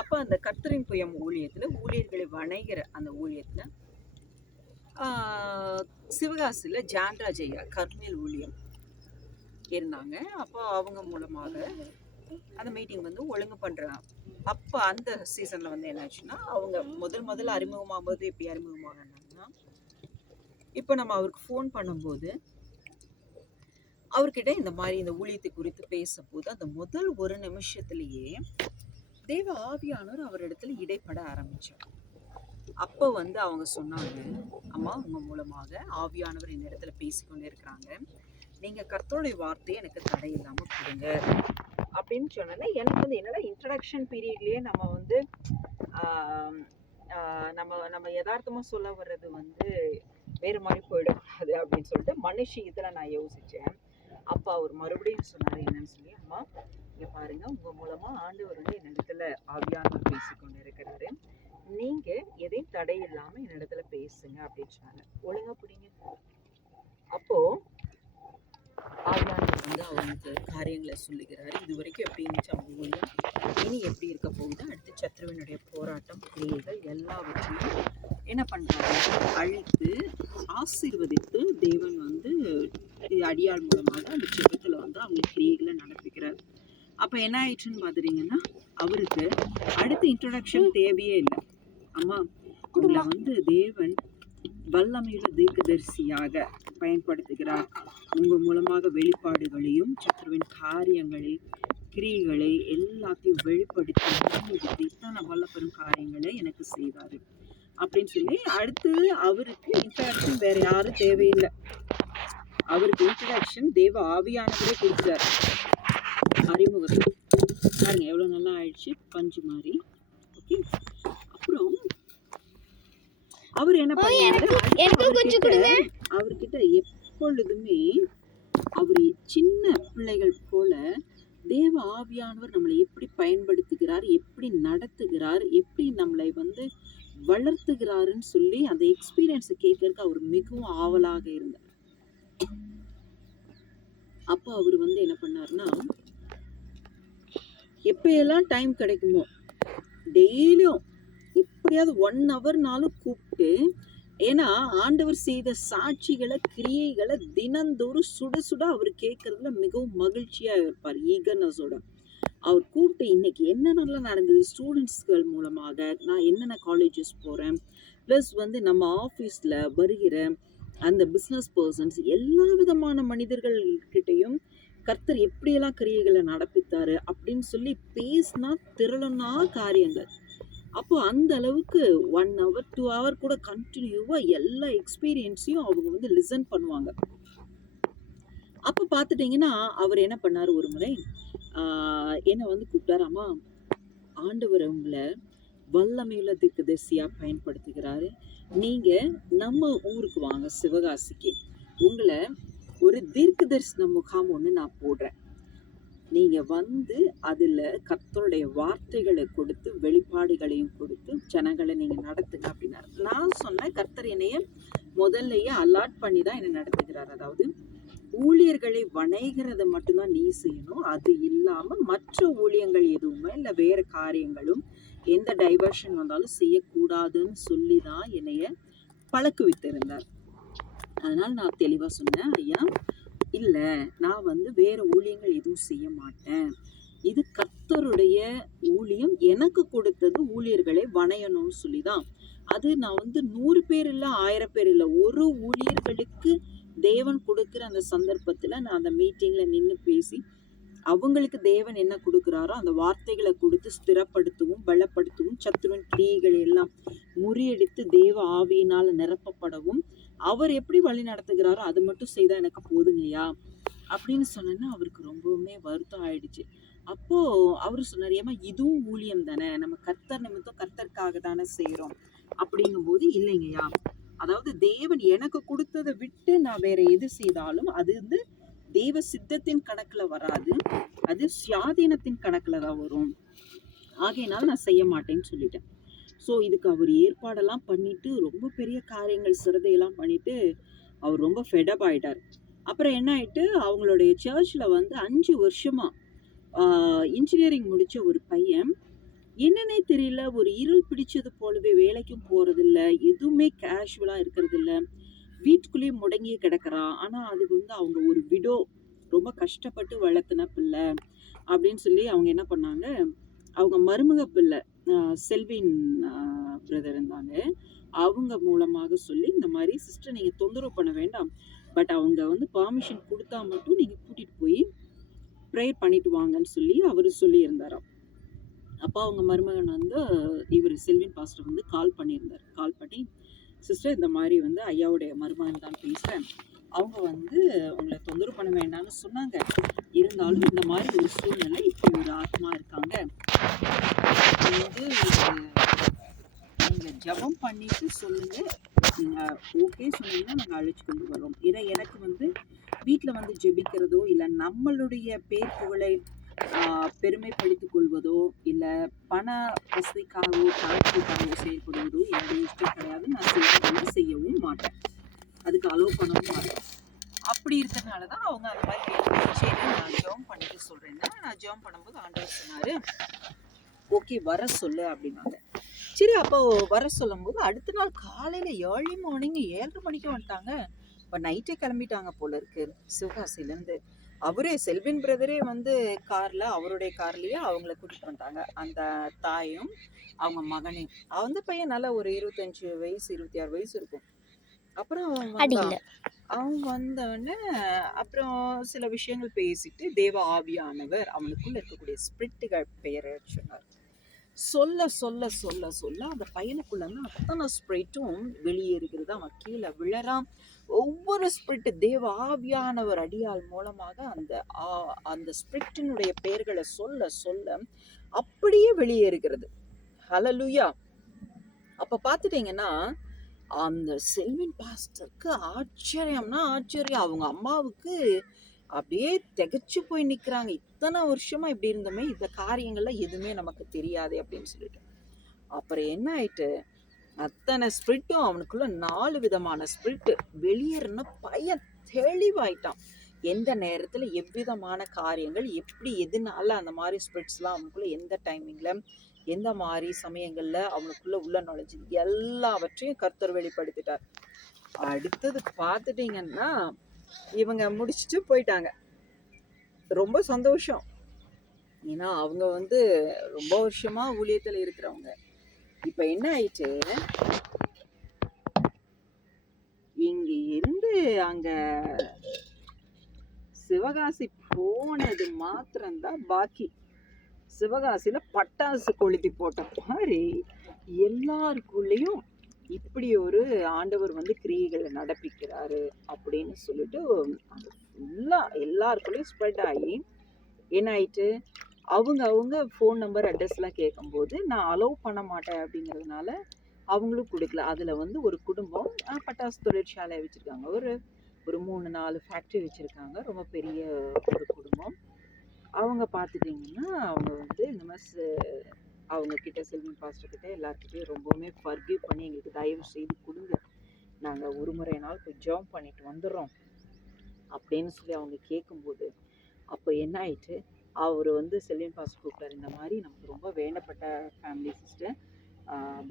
அப்போ அந்த கர்த்தரின் புயம் ஊழியத்தில் ஊழியர்களை வணைகிற அந்த ஊழியத்தில் சிவகாசியில் ஜான்ராஜ் ஐயா கர்னல் ஊழியம் இருந்தாங்க. அப்போ அவங்க மூலமாக அந்த மீட்டிங் வந்து ஒழுங்கு பண்ணுறாங்க. அப்போ அந்த சீசனில் வந்து என்னாச்சுன்னா, அவங்க முதல்ல அறிமுகமாகும்போது எப்படி அறிமுகமாகனாங்கன்னா, இப்போ நம்ம அவருக்கு ஃபோன் பண்ணும்போது அவர்கிட்ட இந்த மாதிரி இந்த ஊழியத்தை குறித்து பேசும்போது அந்த முதல் ஒரு நிமிஷத்துலேயே தேவ ஆவியானவர் அவரிடத்துல இடைப்பட ஆரம்பிச்சார். அப்போ வந்து அவங்க சொன்னாங்க, அம்மா உங்க மூலமாக ஆவியானவர் இந்த இடத்துல பேசிக்கொண்டே இருக்கிறாங்க, நீங்க கர்த்தருடைய வார்த்தையை எனக்கு தடை இல்லாம கொடுங்க அப்படின்னு சொன்னோன்னா, எனக்கு வந்து என்னடா இன்ட்ரடக்ஷன் பீரியட்லயே நம்ம வந்து நம்ம யதார்த்தமா சொல்ல வர்றது வந்து வேறு மாதிரி போயிடக்கூடாது அப்படின்னு சொல்லிட்டு மனுஷி இதில் நான் யோசித்தேன். அப்போ அவர் மறுபடியும் சொன்னார் என்னன்னு சொல்லி, அம்மா இங்கே பாருங்க, உங்கள் மூலமாக ஆண்டவர் வந்து என்னிடத்துல ஆவியானவர் பேசிக்கொண்டு இருக்கிறாரு, நீங்கள் எதையும் தடை இல்லாமல் என்னிடத்துல பேசுங்க அப்படின்னு சொன்னாங்க. ஒழுங்கா பிடிங்க. அப்போது ஆவியானவர் வந்து அவங்களுக்கு காரியங்களை சொல்லுகிறாரு. இது வரைக்கும் எப்படி இருந்துச்சு அவங்க ஊழியம், இனி எப்படி இருக்க போகுது, அடுத்து சத்ருவினுடைய போராட்டம், கிரியைகள் எல்லாவற்றையும் என்ன பண்ணுறாங்க, அழித்து ஆசீர்வதித்து தேவன் வந்து அடியாள் மூலமாக அந்த ஜெபத்தில் வந்து அவங்க கிரியைகளை நடப்பிக்கிறார். அப்போ என்ன ஆயிடுச்சுன்னு பார்த்துட்டீங்கன்னா, அவருக்கு அடுத்த இன்ட்ரடக்ஷன் தேவையே இல்லை. அம்மா உங்களை வந்து தேவன் வல்லமையுள்ள தீர்க்கதரிசியாக பயன்படுத்துகிறார், உங்கள் மூலமாக வெளிப்பாடுகளையும் சத்ருவின் காரியங்களை கிரியைகளை எல்லாத்தையும் வெளிப்படுத்தி இத்தனை வல்லப்பெரும் காரியங்களை எனக்கு செய்வார் அப்படின்னு சொல்லி அடுத்து அவருக்கு இன்ட்ரடக்ஷன் வேற யாரும் தேவையில்லை. அவருக்கு இன்ட்ரடக்ஷன் தேவ ஆவியானவரே கொடுத்தார். அறிமுகத்தில் பாருங்க எவ்வளோ நல்லா ஆயிடுச்சு, பஞ்சு மாதிரி. ஓகே, அப்புறம் அவர் என்ன பண்ணாரு, அவர்கிட்ட எப்பொழுதுமே அவர் சின்ன பிள்ளைகள் போல தேவ ஆவியானவர் நம்மளை எப்படி பயன்படுத்துகிறார், எப்படி நடத்துகிறார், எப்படி நம்மளை வந்து வளர்த்துகிறாருன்னு சொல்லி அந்த எக்ஸ்பீரியன்ஸை கேட்கறதுக்கு அவர் மிகவும் ஆவலாக இருந்தார். அப்போ அவர் வந்து என்ன பண்ணாருன்னா, எப்பயெல்லாம் டைம் கிடைக்குமோ டெய்லியும் எப்படியாவது 1 ஹவர்னாலும் கூப்பிட்டு, ஏன்னா ஆண்டவர் செய்த சாட்சிகளை கிரியைகளை தினந்தோறும் சுட சுட அவர் கேட்கறதுல மிகவும் மகிழ்ச்சியா இருப்பார், ஈகர்னஸோட. அவர் கூப்பிட்டு இன்னைக்கு என்னென்னலாம் நடந்தது, ஸ்டூடெண்ட்ஸ்கள் மூலமாக நான் என்னென்ன காலேஜஸ் போகிறேன், ப்ளஸ் வந்து நம்ம ஆஃபீஸில் வருகிற அந்த பிஸ்னஸ் பர்சன்ஸ் எல்லா விதமான மனிதர்கள்கிட்டையும் கர்த்தர் எப்படியெல்லாம் கிரியைகளை நடப்பித்தாரு அப்படின்னு சொல்லி பேசினா திரளனா காரியங்கள். அப்போ அந்த அளவுக்கு 1 ஹவர் 2 ஹவர் கூட கண்டினியூவாக எல்லா எக்ஸ்பீரியன்ஸையும் அவங்க வந்து லிசன் பண்ணுவாங்க. அப்போ பார்த்துட்டிங்கன்னா அவர் என்ன பண்ணார், ஒரு முறை என்னை வந்து கூப்பிட்டாராமா, ஆண்டவர் உங்களை வல்லமையுள்ள தீர்க்கதரிசியாக பயன்படுத்துகிறாரு, நீங்கள் நம்ம ஊருக்கு வாங்க சிவகாசிக்கு, உங்களை ஒரு தீர்க்கதரிசன முகாம் ஒன்று நான் போடுறேன், நீங்கள் வந்து அதில் கர்த்தருடைய வார்த்தைகளை கொடுத்து வெளிப்பாடுகளையும் கொடுத்து ஜனங்களை நீங்கள் நடத்துங்க அப்படின்னாரு. நான் சொன்னேன், கர்த்தர் என்னைய முதல்லையே அலாட் பண்ணி தான் என்னை நடத்துகிறார், அதாவது ஊழியர்களை வணைகிறத மட்டும்தான் நீ செய்யணும், அது இல்லாமல் மற்ற ஊழியங்கள் எதுவுமே இல்லை வேறு காரியங்களும் எந்த டைவர்ஷன் வந்தாலும் செய்யக்கூடாதுன்னு சொல்லி தான் என்னைய பழக்குவித்திருந்தார். அதனால் நான் தெளிவாக சொன்னேன், ஐயா இல்லை, நான் வந்து வேறு ஊழியங்கள் எதுவும் செய்ய மாட்டேன், இது கர்த்தருடைய ஊழியம், எனக்கு கொடுத்தது ஊழியர்களை வணையணும்னு சொல்லி தான். அது நான் வந்து 100 பேர் இல்லை 1000 பேர் இல்லை, ஒரு ஊழியர்களுக்கு தேவன் கொடுக்குற அந்த சந்தர்ப்பத்தில் நான் அந்த மீட்டிங்கில் நின்று பேசி அவங்களுக்கு தேவன் என்ன கொடுக்குறாரோ அந்த வார்த்தைகளை கொடுத்து ஸ்திரப்படுத்தவும் பலப்படுத்தவும் சத்துருவின் கிரியைகள் எல்லாம் முறியடித்து தேவ ஆவியினால் நிரப்பப்படவும் அவர் எப்படி வழி நடத்துகிறாரோ அது மட்டும் செய்தால் எனக்கு போதுங்கய்யா அப்படின்னு சொன்னேன்னா அவருக்கு ரொம்பவுமே வருத்தம் ஆயிடுச்சு. அப்போது அவர் சொன்னார், ஏமா இதுவும் ஊழியம் தானே, நம்ம கர்த்தர் நிமித்தம் கர்த்தருக்காக தானே செய்கிறோம் அப்படிங்கும்போது, இல்லைங்கய்யா, அதாவது தேவன் எனக்கு கொடுத்ததை விட்டு நான் வேற எது செய்தாலும் அது வந்து தெய்வ சித்தத்தின் கணக்கில் வராது, அது சுயாதீனத்தின் கணக்கில் தான் வரும், ஆகையினால நான் செய்ய மாட்டேன்னு சொல்லிட்டேன். ஸோ இதுக்கு அவர் ஏற்பாடெல்லாம் பண்ணிட்டு ரொம்ப பெரிய காரியங்கள் சிரதையெல்லாம் பண்ணிட்டு அவர் ரொம்ப ஃபெடப் ஆகிட்டார். அப்புறம் என்ன ஆயிட்டு, அவங்களுடைய சர்ச்சில் வந்து 5 வருஷமாக இன்ஜினியரிங் முடித்த ஒரு பையன் என்னன்னே தெரியல. ஒரு இருள் பிடிச்சது போலவே வேலைக்கும் போறதில்ல. எதுவுமே கேஷுவலா இருக்கிறதில்ல. வீட்டுக்குள்ளேயே முடங்கியே கிடக்குறா. ஆனா அது வந்து அவங்க ஒரு விடோ. ரொம்ப கஷ்டப்பட்டு வளர்த்துன பிள்ளை. அப்படின்னு சொல்லி அவங்க என்ன பண்ணாங்க, அவங்க மருமக பிள்ளை செல்வின் பிரதர் இருந்தாங்க. அவங்க மூலமாக சொல்லி இந்த மாதிரி சிஸ்டர் நீங்க தொந்தரவு பண்ண வேண்டாம். பட் அவங்க வந்து பெர்மிஷன் குடுத்தா மட்டும் நீங்க கூட்டிட்டு போய் ப்ரேயர் பண்ணிட்டு வாங்கன்னு சொல்லி அவரு சொல்லியிருந்தாராம். அப்ப அவங்க மருமகன் வந்து இவரு செல்வின் பாஸ்டர் வந்து கால் பண்ணியிருந்தாரு. கால் பண்ணி, சிஸ்டர் இந்த மாதிரி வந்து ஐயாவுடைய மருமகன் தான் பேசுறேன். அவங்க வந்து உங்களை தொந்தரவு பண்ண வேண்டாம்னு சொன்னாங்க. இருந்தாலும் இந்த மாதிரி ஒரு சூழ்நிலை, இப்படி ஒரு ஆத்மா இருக்காங்க. வந்து நீங்க ஜெபம் பண்ணிட்டு சொல்லுங்க. நீங்க ஓகே சொன்னீங்கன்னா நாங்க அழைச்சு கொண்டு வரோம். ஏன்னா எனக்கு வந்து வீட்ல வந்து ஜெபிக்கிறதோ, இல்ல நம்மளுடைய பேர் புகழை பெருமைப்படுத்திக் கொள்வதோ, இல்ல பண வசதிக்காகவோ, பணத்துக்காகவோ செயல்படுவதோ என்னுடைய இஷ்டம் கிடையாது. நான் செய்யவும் மாட்டேன். அதுக்கு அலோவ் பண்ணவும் மாட்டேன். அப்படி இருக்கிறதுனால தான் அவங்க அந்த மாதிரி கேட்டாங்க. சரி நான் ஜெபம் பண்ணிட்டு சொல்றேன்னா, நான் ஜெபம் பண்ணும்போது ஆண்டவர் சொன்னாரு, ஓகே வர சொல்லு அப்படின்னாங்க. சரி அப்போ வர சொல்லும்போது அடுத்த நாள் காலையில ஏர்லி மார்னிங் 7:30 மணிக்கு வந்துட்டாங்க. இப்போ நைட்டே கிளம்பிட்டாங்க போல இருக்கு சிவகாசிலேருந்து. அவரே செல்வின் பிரதரே வந்து கார்ல, அவருடைய கார்லயே அவங்கள கூட்டிட்டு வந்துட்டாங்க. அந்த தாயும் அவங்க மகனையும். அந்த பையன் நல்லா ஒரு 25 வயசு 26 வயசு இருக்கும். அப்புறம் அவன் வந்தோடனே அப்புறம் சில விஷயங்கள் பேசிட்டு தேவ ஆவியானவர் அவனுக்குள்ள இருக்கக்கூடிய ஸ்பிரிட்டுகள் பெயரை சொன்னார். சொல்ல சொல்ல சொல்ல சொல்ல அந்த பையனுக்குள்ள இருந்து அத்தனை ஸ்பிரிட்டும் வெளியேறுகிறது. அவன் கீழே விழறான். ஒவ்வொரு ஸ்பிரிட் தேவ ஆவியானவர் அடியால் மூலமாக அந்த ஸ்பிரிட்டினுடைய பெயர்களை சொல்ல சொல்ல அப்படியே வெளியேறுகிறது. ஹல்லேலூயா. அப்ப பாத்துட்டீங்கன்னா அந்த செல்வின் பாஸ்டருக்கு ஆச்சரியம்னா ஆச்சரியம். அவங்க அம்மாவுக்கு அப்படியே திகைச்சு போய் நிக்கிறாங்க. இத்தனை வருஷமா இப்படி இருந்தோமே, இந்த காரியங்கள்ல எதுவுமே நமக்கு தெரியாது அப்படின்னு சொல்லிட்டு. அப்புறம் என்ன ஆயிட்டு, அத்தனை ஸ்பிரிட்டும் அவனுக்குள்ள 4 விதமான ஸ்பிரிட் வெளியேறின பையன் தெளிவாயிட்டான். எந்த நேரத்துல எவ்விதமான காரியங்கள் எப்படி எதுனால அந்த மாதிரி ஸ்பிரிட்ஸ்லாம் அவனுக்குள்ள எந்த டைமிங்ல எந்த மாதிரி சமயங்கள்ல அவனுக்குள்ள உள்ள நுழைஞ்சு எல்லாவற்றையும் கர்த்தர் வெளிப்படுத்திட்டார். அடுத்தது பார்த்துட்டீங்கன்னா இவங்க முடிச்சுட்டு போயிட்டாங்க. ரொம்ப சந்தோஷம். ஏன்னா அவங்க வந்து ரொம்ப வருஷமா ஊழியத்துல இருக்கிறவங்க. இப்ப என்ன ஆயிடுச்சு, இங்க இருந்து அங்க சிவகாசி போனது மாத்திரம்தான் பாக்கி. சிவகாசியில பட்டாசு கொளுத்தி போட்ட மாதிரி எல்லாருக்குள்ளேயும் இப்படி ஒரு ஆண்டவர் வந்து கிரியைகளை நடப்பிக்கிறாரு அப்படின்னு சொல்லிட்டு எல்லாருக்குள்ளேயும் ஸ்ப்ரெட் ஆகி என்ன ஆயிட்டு, அவங்க ஃபோன் நம்பர் அட்ரஸ்லாம் கேட்கும்போது நான் அலோவ் பண்ண மாட்டேன் அப்படிங்கிறதுனால அவங்களும் கொடுக்கல. அதில் வந்து ஒரு குடும்பம் பட்டாசு தொழிற்சாலை வச்சுருக்காங்க. ஒரு 3-4 ஃபேக்ட்ரி வச்சுருக்காங்க. ரொம்ப பெரிய ஒரு குடும்பம். அவங்க பார்த்துட்டிங்கன்னா அவங்க வந்து இந்த மாதிரி அவங்கக்கிட்ட செல்வின் பாஸ்டர் கிட்ட எல்லாருக்கிட்டையும் ரொம்பவுமே ஃபர்கிவ் பண்ணி எங்களுக்கு தயவு செய்து கொடுங்க, நாங்கள் ஒரு முறை நாள் போய் ஜெபம் பண்ணிட்டு வந்துடுறோம் அப்படின்னு சொல்லி அவங்க கேட்கும்போது அப்போ என்ன ஆயிட்டு, அவர் வந்து செல்வின் பாஸ்டர் கூப்பிட்டார். இந்த மாதிரி நமக்கு ரொம்ப வேண்டப்பட்ட ஃபேமிலி சிஸ்டர்,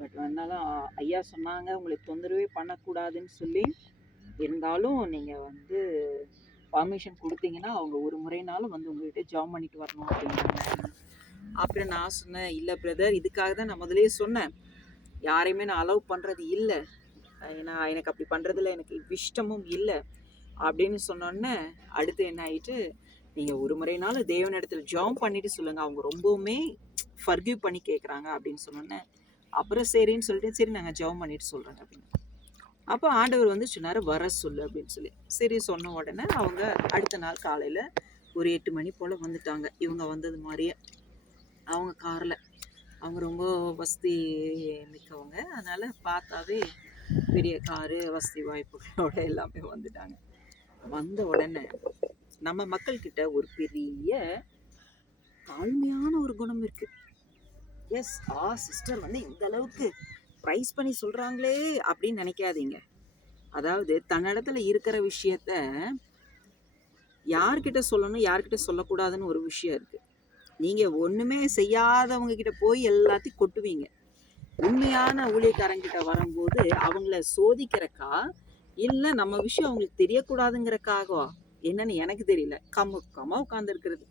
பட் வந்தாலும் ஐயா சொன்னாங்க உங்களை தொந்தரவே பண்ணக்கூடாதுன்னு சொல்லி, இருந்தாலும் நீங்கள் வந்து பர்மிஷன் கொடுத்தீங்கன்னா அவங்க ஒரு முறைனாலும் வந்து உங்கள்கிட்ட ஜாப் பண்ணிட்டு வரணும் அப்படின்னாங்க. அப்புறம் நான் சொன்னேன், இல்லை பிரதர், இதுக்காக தான் நான் முதலே சொன்னேன், யாரையுமே நான் அலோவ் பண்ணுறது இல்லை, ஏன்னா எனக்கு அப்படி பண்ணுறதுல எனக்கு இஷ்டமும் இல்லை அப்படின்னு சொன்னோன்னே அடுத்து என்ன ஆகிட்டு, நீங்கள் ஒரு முறைனாலும் தேவனிடத்தில் ஜாப் பண்ணிட்டு சொல்லுங்கள், அவங்க ரொம்பவுமே ஃபர்கிவ் பண்ணி கேட்குறாங்க அப்படின்னு சொன்னோன்னே அப்புறம் சரின்னு சொல்லிட்டு சரி நாங்கள் ஜாப் பண்ணிட்டு சொல்கிறேங்க அப்படின்னு. அப்போ ஆண்டவர் வந்து சொன்னார் வர சொல்லு அப்படின்னு சொல்லி. சரி சொன்ன உடனே அவங்க அடுத்த நாள் காலையில் ஒரு 8 மணி போல் வந்துட்டாங்க. இவங்க வந்தது மாதிரியே அவங்க காரில். அவங்க ரொம்ப வசதி மிக்கவங்க, அதனால் பார்த்தாவே பெரிய காரு வசதி வாய்ப்புகளோட எல்லாமே வந்துட்டாங்க. வந்த உடனே நம்ம மக்கள்கிட்ட ஒரு பெரிய தாழ்மையான ஒரு குணம் இருக்குது. எஸ் சிஸ்டர் வந்து இந்த அளவுக்கு ப்ரைஸ் பண்ணி சொல்கிறாங்களே அப்படின்னு நினைக்காதீங்க. அதாவது தன்னிடத்துல இருக்கிற விஷயத்த யார்கிட்ட சொல்லணும் யார்கிட்ட சொல்லக்கூடாதுன்னு ஒரு விஷயம் இருக்குது. நீங்க ஒண்ணுமே செய்யாதவங்க கிட்ட போய் எல்லாத்தையும் கொட்டுவீங்க. உண்மையான ஊழியக்காரங்கிட்ட வரும்போது அவங்கள சோதிக்கிறக்கா, இல்ல நம்ம விஷயம் அவங்களுக்கு தெரியக்கூடாதுங்கிறக்காகவா என்னன்னு எனக்கு தெரியல. கம்முக்கமா உட்கார்ந்துருக்கிறது.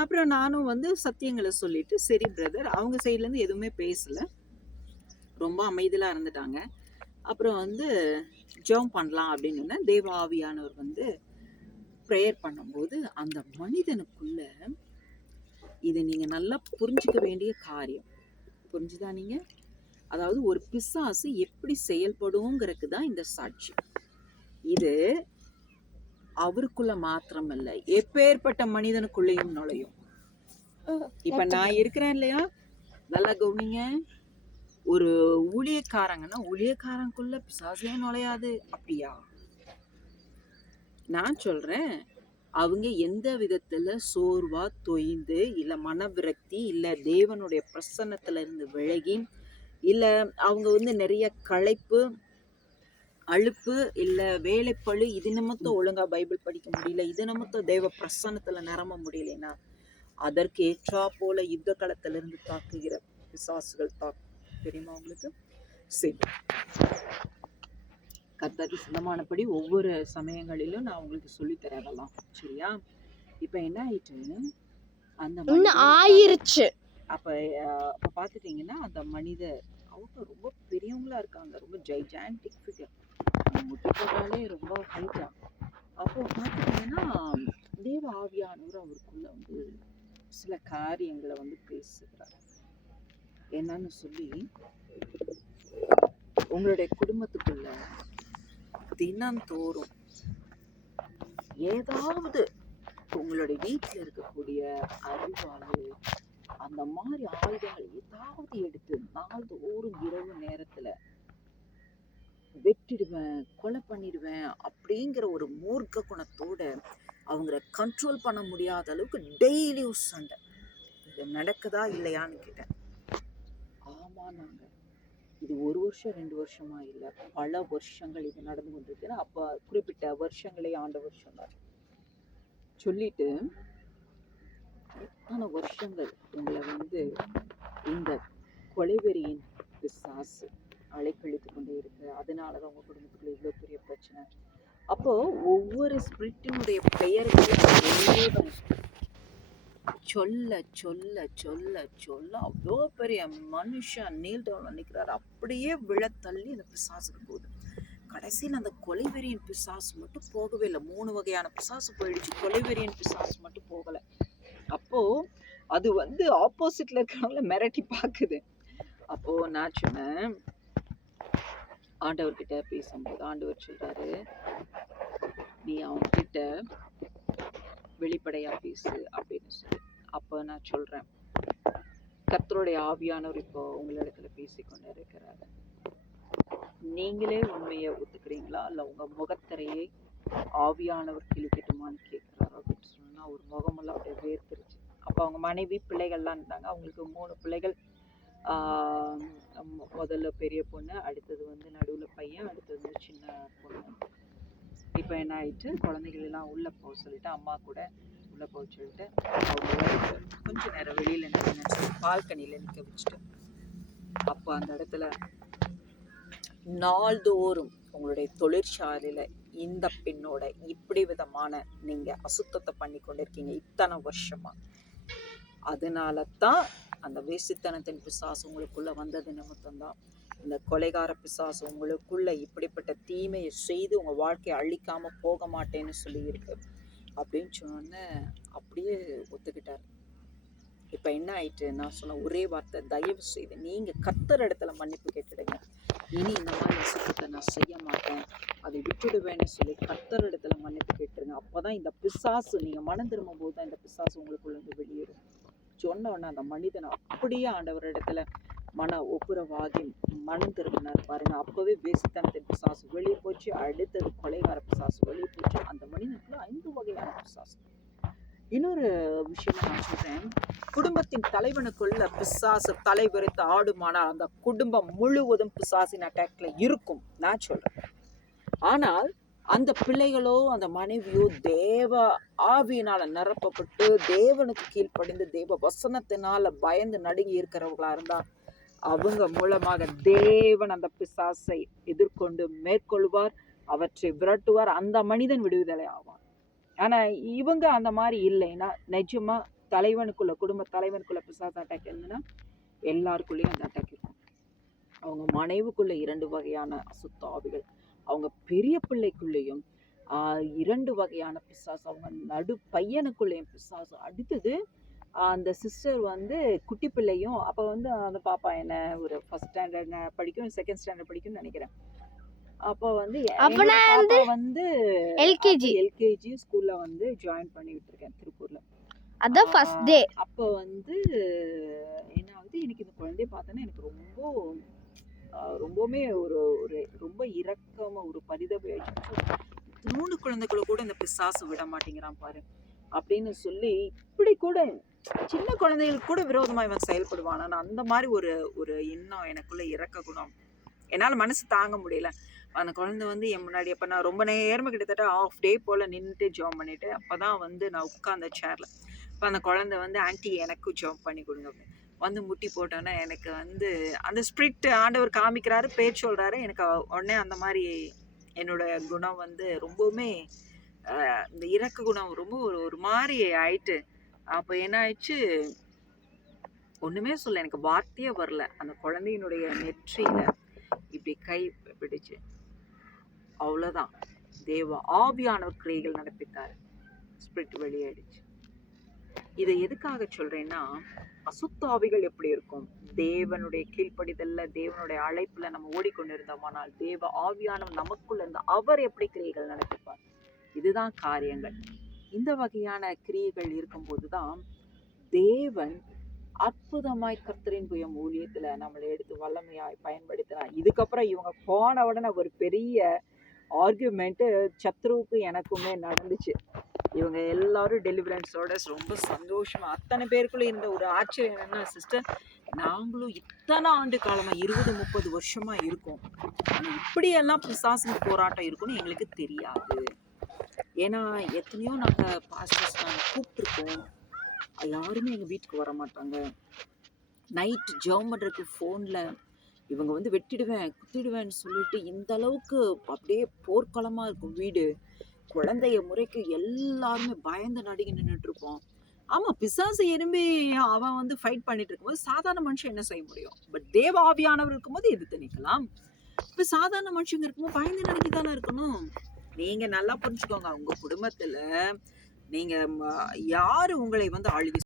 அப்புறம் நானும் வந்து சத்தியங்களை சொல்லிட்டு, சரி பிரதர், அவங்க சைட்லேருந்து எதுவுமே பேசல, ரொம்ப அமைதியாக இருந்துட்டாங்க. அப்புறம் வந்து ஜெபம் பண்ணலாம் அப்படின்னு தேவ ஆவியானவர் வந்து ப்ரேயர் பண்ணும்போது அந்த மனிதனுக்குள்ள இதை நீங்க நல்லா புரிஞ்சுக்க வேண்டிய காரியம். புரிஞ்சுதா நீங்க? அதாவது ஒரு பிசாசு எப்படி செயல்படுங்கிறதுக்கு தான் இந்த சாட்சி. இது அவருக்குள்ள மாத்திரம் இல்ல, எப்பேற்பட்ட மனிதனுக்குள்ளேயும் நுழையும். இப்ப நான் இருக்கிறேன் இல்லையா, நல்லா கவனிங்க. ஒரு ஊழியக்காரங்குள்ள பிசாசே நுழையாது அப்படியா? நான் சொல்றேன், அவங்க எந்த விதத்துல சோர்வா தொய்ந்து, இல்ல மனவிரக்தி, இல்ல தேவனுடைய பிரசன்னத்துல இருந்து விலகி, இல்ல அவங்க வந்து நிறைய களைப்பு, அலுப்பு, இல்ல வேலைப்பழு, இது நிமித்தம் ஒழுங்கா பைபிள் படிக்க முடியல, இது நிமித்தம் தேவ பிரசன்னத்துல நிரம்ப முடியலைன்னா, அதற்கு ஏற்றா போல யுத்த களத்திலிருந்து தாக்குகிற பிசாசுகள் தாக்கும். தெரியுமா உங்களுக்கு? சரி, கர்த்தருக்கு சித்தமானபடி ஒவ்வொரு சமயங்களிலும் நான் உங்களுக்கு சொல்லித்தரேன் அதெல்லாம். சரியா? இப்ப என்ன ஆயிட்டு, அந்த ஆயிருச்சு. அப்ப பாத்துட்டீங்கன்னா அந்த மனிதர் அவங்க ரொம்ப பெரியவங்களா இருக்காங்க, ரொம்ப ஜைஜான்டிக் ஃபிகர், முட்டி போட்டாலே ரொம்ப ஹைட்டா. அப்போ பாத்துட்டீங்கன்னா தேவ ஆவியானவர் அவருக்குள்ள வந்து சில காரியங்களை வந்து பேசுகிறார். என்னன்னு சொல்லி, உங்களுடைய குடும்பத்துக்குள்ள தினந்தோறும் ஏதாவது உங்களுடைய வீட்டில் இருக்கக்கூடிய அறிவாளு அந்த மாதிரி ஆயுதங்கள் ஏதாவது எடுத்து நாள்தோறும் இரவு நேரத்துல வெட்டிடுவேன், கொலை பண்ணிடுவேன் அப்படிங்கிற ஒரு மூர்க்க குணத்தோட அவங்கள கண்ட்ரோல் பண்ண முடியாத அளவுக்கு டெய்லியும் சண்டை. இது நடக்குதா இல்லையான்னு கேட்டேன். ஆமா, நாங்க இது 1 வருஷம் 2 வருஷமா இல்லை, பல வருஷங்கள் இது நடந்து கொண்டிருக்குன்னு அப்ப குறிப்பிட்ட வருஷங்களே ஆண்டவர் சொன்னார். சொல்லிட்டு எத்தனை வருஷங்கள் உங்களை வந்து இந்த கொலைவெறியின் பிசாசு அலைக்கழித்து கொண்டே இருக்கு, அதனாலதான் உங்க குடும்பத்துக்குள்ள இவ்வளவு பெரிய பிரச்சனை. அப்போ ஒவ்வொரு ஸ்பிரிட்டினுடைய பெயர்களையும் சொல்ல சொல்ல சொல்ல சொல்ல அவ்வளோ பெரிய மனுஷன் நீல்டவுன்ல நிற்கிறாரு, அப்படியே விழத்தள்ளி அந்த பிசாசுக்கு போகுது. கடைசியில் அந்த கொலைவெறியின் பிசாசு மட்டும் போகவே இல்லை. 3 வகையான பிசாசு போயிடுச்சு, கொலைவெறியின் பிசாசு மட்டும் போகலை. அப்போ அது வந்து ஆப்போசிட்ல இருக்கிறவங்கள மிரட்டி பார்க்குது. அப்போ நான் சொன்னேன், ஆண்டவர்கிட்ட பேசும்போது ஆண்டவர் சொல்றாரு, நீ அவங்க கிட்ட வெளிப்படையா பேசு அப்படின்னு சொல்லி. அப்ப நான் சொல்றேன், கர்த்தருடைய ஆவியானவர் இப்போ உங்களிடத்துல பேசிக்கொண்டு இருக்கிறாரு, நீங்களே உண்மையை ஒத்துக்கிறீங்களா இல்ல உங்க முகத்திரையை ஆவியானவர் கிழிக்கட்டுமான்னு கேட்கிறாரு அப்படின்னு சொன்னா ஒரு முகமெல்லாம் அப்படியே வேர்த்துருச்சு. அப்ப அவங்க மனைவி பிள்ளைகள்லாம் இருந்தாங்க. அவங்களுக்கு 3 பிள்ளைகள். முதல்ல பெரிய பொண்ணு, அடுத்தது வந்து நடுவுல பையன், அடுத்தது வந்து சின்ன பொண்ணு. இப்ப என்ன ஆயிட்டு, குழந்தைகள் எல்லாம் உள்ள போக சொல்லிட்டு அம்மா கூட உள்ள போக சொல்லிட்டு அவங்க கொஞ்ச நேரம் வெளியில நின்று பால்கனியில நிக்க வச்சுட்டு, அப்போ அந்த இடத்துல நாள்தோறும் உங்களுடைய தொழிற்சாலையில இந்த பெண்ணோட இப்படி விதமான நீங்க அசுத்தத்தை பண்ணி கொண்டிருக்கீங்க இத்தனை வருஷமா, அதனால தான் அந்த வேசித்தனத்தின் பிசாசு உங்களுக்குள்ள வந்தது நிமித்தம்தான் இந்த கொலைகார பிசாசு உங்களுக்குள்ள இப்படிப்பட்ட தீமையை செய்து உங்க வாழ்க்கையை அழிக்காம போக மாட்டேன்னு சொல்லி இருக்கு அப்படின்னு சொன்னோன்னே அப்படியே ஒத்துக்கிட்டாரு. இப்ப என்ன ஆயிட்டு, நான் சொன்ன ஒரே வார்த்தை, தயவு செய்து நீங்க கர்த்தர் இடத்துல மன்னிப்பு கேட்டுடுங்க, இனி இந்த மாதிரி அசுத்தத்தை நான் செய்ய மாட்டேன், அதை விட்டுடுவேன்னு சொல்லி கர்த்தர் இடத்துல மன்னிப்பு கேட்டுருங்க. அப்பதான் இந்த பிசாசு, நீங்க மனம் திரும்பும் போது தான் இந்த பிசாசு உங்களுக்குள்ள இருந்து வெளியேறும். சொன்ன உடனே அந்த மனிதன் அப்படியே ஆண்டவர் இடத்துல மன ஒப்புரவாகி மனம் திரும்பினார் பாருங்க. அப்பவே வேசித்தனத்தின் பிசாசு வெளியே போச்சு, அடுத்தது கொலைகார பிசாசு வெளியே போச்சு. அந்த மனிதனுக்குள்ள 5 வகையான பிசாசு. இன்னொரு விஷயம் நான் சொல்றேன், குடும்பத்தின் தலைவனுக்குள்ள பிசாசு தலைவரித்து ஆடுமானால் அந்த குடும்பம் முழுவதும் பிசாசின் அட்டாக்ல இருக்கும் நான் சொல்றேன். ஆனால் அந்த பிள்ளைகளோ அந்த மனைவியோ தேவ ஆவியினால நிரப்பப்பட்டு தேவனுக்கு கீழ்ப்படிந்து தேவ வசனத்தினால பயந்து நடுங்கி இருக்கிறவங்களா இருந்தா அவங்க மூலமாக தேவன் அந்த பிசாசை எதிர்கொண்டு மேற்கொள்வார், அவற்றை விரட்டுவார், அந்த மனிதன் விடுதலை ஆவார். ஆனா இவங்க அந்த மாதிரி இல்லைன்னா நிஜமா தலைவனுக்குள்ள குடும்ப தலைவனுக்குள்ள பிசாசு அட்டாக் இருந்துன்னா எல்லாருக்குள்ளேயும் அந்த அட்டாக் இருக்கும். அவங்க மனைவுக்குள்ள 2 வகையான அசுத்த ஆவிகள், அவங்க பெரிய பிள்ளைக்குள்ளேயும் 2 வகையான பிசாசு, அவங்க நடு பையனுக்குள்ளேயும் பிசாசு. அடுத்தது அந்த சிஸ்டர் வந்து குட்டி பிள்ளையும், அப்போ வந்து அந்த பாப்பா என்ன ஒரு 1st ஸ்டாண்டர்ட் படிக்கும், 2nd ஸ்டாண்டர்ட் படிக்கும்னு நினைக்கிறேன். அப்போ வந்து பாப்பா வந்து எல்கேஜி ஸ்கூல்ல வந்து ஜாயின் பண்ணி விட்டுருக்கேன் திருப்பூர்ல. அதான் ஃபர்ஸ்ட் டே. அப்போ வந்து என்ன ஆகுது, எனக்கு இந்த குழந்தைய பார்த்தோன்னா எனக்கு ரொம்பவுமே ஒரு ஒரு ரொம்ப இரக்கமா ஒரு பரிதபம், மூணு குழந்தைகளை கூட இந்த பிசாசு விட மாட்டேங்கிறான் பாரு அப்படின்னு சொல்லி, இப்படி கூட சின்ன குழந்தைகளுக்கு கூட விரோதமா இவன் செயல்படுவான். ஆனா அந்த மாதிரி ஒரு ஒரு எண்ணம் எனக்குள்ள இறக்க குணம் என்னால் மனசு தாங்க முடியல. அந்த குழந்தை வந்து என் முன்னாடி அப்போ நான் ரொம்ப நேரமாக கிட்டத்தட்ட ½ டே போல் நின்றுட்டு ஜாப் பண்ணிட்டு அப்போ தான் வந்து நான் உட்கார்ந்த சேரில். இப்போ அந்த குழந்தை வந்து ஆன்ட்டி எனக்கும் ஜாப் பண்ணி கொடுங்க வந்து முட்டி போட்டோன்னே எனக்கு வந்து அந்த ஸ்பிரிட் ஆண்டவர் காமிக்கிறாரு, பேர் சொல்கிறாரு. எனக்கு உடனே அந்த மாதிரி என்னோட குணம் வந்து ரொம்பவுமே இந்த இறக்க குணம் ரொம்ப ஒரு மாதிரி ஆயிட்டு. அப்போ என்ன ஆயிடுச்சு, ஒன்றுமே சொல்ல, எனக்கு வார்த்தையே வரல. அந்த குழந்தையினுடைய நெற்றியில இப்படி கை பிடிச்சு, அவ்வளோதான். தேவ ஆவியானவர் கிரியைகள் நடப்பித்தார், ஸ்பிரிட் வெளியேடுச்சு. இதை எதுக்காக சொல்றேன்னா, அசுத்தாவிகள் எப்படி இருக்கும், தேவனுடைய கீழ்ப்படிதல்ல தேவனுடைய அழைப்புல நம்ம ஓடிக்கொண்டிருந்தோமானால் தேவ ஆவியானவர் நமக்குள்ள இருந்து அவர் எப்படி கிரியைகள் நடத்திப்பார். இதுதான் காரியங்கள். இந்த வகையான கிரியைகள் இருக்கும்போதுதான் தேவன் அற்புதமாய் கர்த்தரின் புயம் ஊழியத்துல நம்மளை எடுத்து வல்லமையாய் பயன்படுத்தினார். இதுக்கப்புறம் இவங்க போன உடனே ஒரு பெரிய ஆர்கியூமெண்ட்டு சத்ருவுக்கு எனக்குமே நடந்துச்சு. இவங்க எல்லாரும் டெலிவரன்ஸோட ரொம்ப சந்தோஷமா, அத்தனை பேருக்குள்ள இருந்த ஒரு ஆச்சரியம் என்னன்னா, சிஸ்டர் நாங்களும் இத்தனை ஆண்டு காலமா 20-30 வருஷமா இருக்கோம், இப்படியெல்லாம் பிசாசின் போராட்டம் இருக்குன்னு எங்களுக்கு தெரியாது. ஏன்னா எத்தனையோ நாங்கள் பாஸ்டர்ஸ் நாங்கள் கூப்பிட்டுருக்கோம், யாருமே எங்கள் வீட்டுக்கு வர மாட்டாங்க. நைட்டு ஜெபம் பண்ணுறதுக்கு ஃபோனில் இவங்க வந்து வெட்டிடுவேன் குத்திடுவேன்னு சொல்லிட்டு இந்த அளவுக்கு அப்படியே போர்க்களமாக இருக்கும் வீடு. குழந்தைய முறைக்கு எல்லாருமே பயந்து நடுங்கி நின்றுட்டு இருப்போம். ஆமாம், பிசாசு எறும்பி அவன் வந்து ஃபைட் பண்ணிட்டு இருக்கும்போது சாதாரண மனுஷன் என்ன செய்ய முடியும்? பட் தேவ ஆவியானவர் இருக்கும்போது எதிர்த்து நிற்கலாம். இப்போ சாதாரண மனுஷங்க இருக்கும்போது பயந்து நடுங்கி தானே இருக்கணும். நீங்கள் நல்லா புரிஞ்சுக்கோங்க, உங்கள் குடும்பத்தில் நீங்கள் யார் உங்களை வந்து ஆளுகை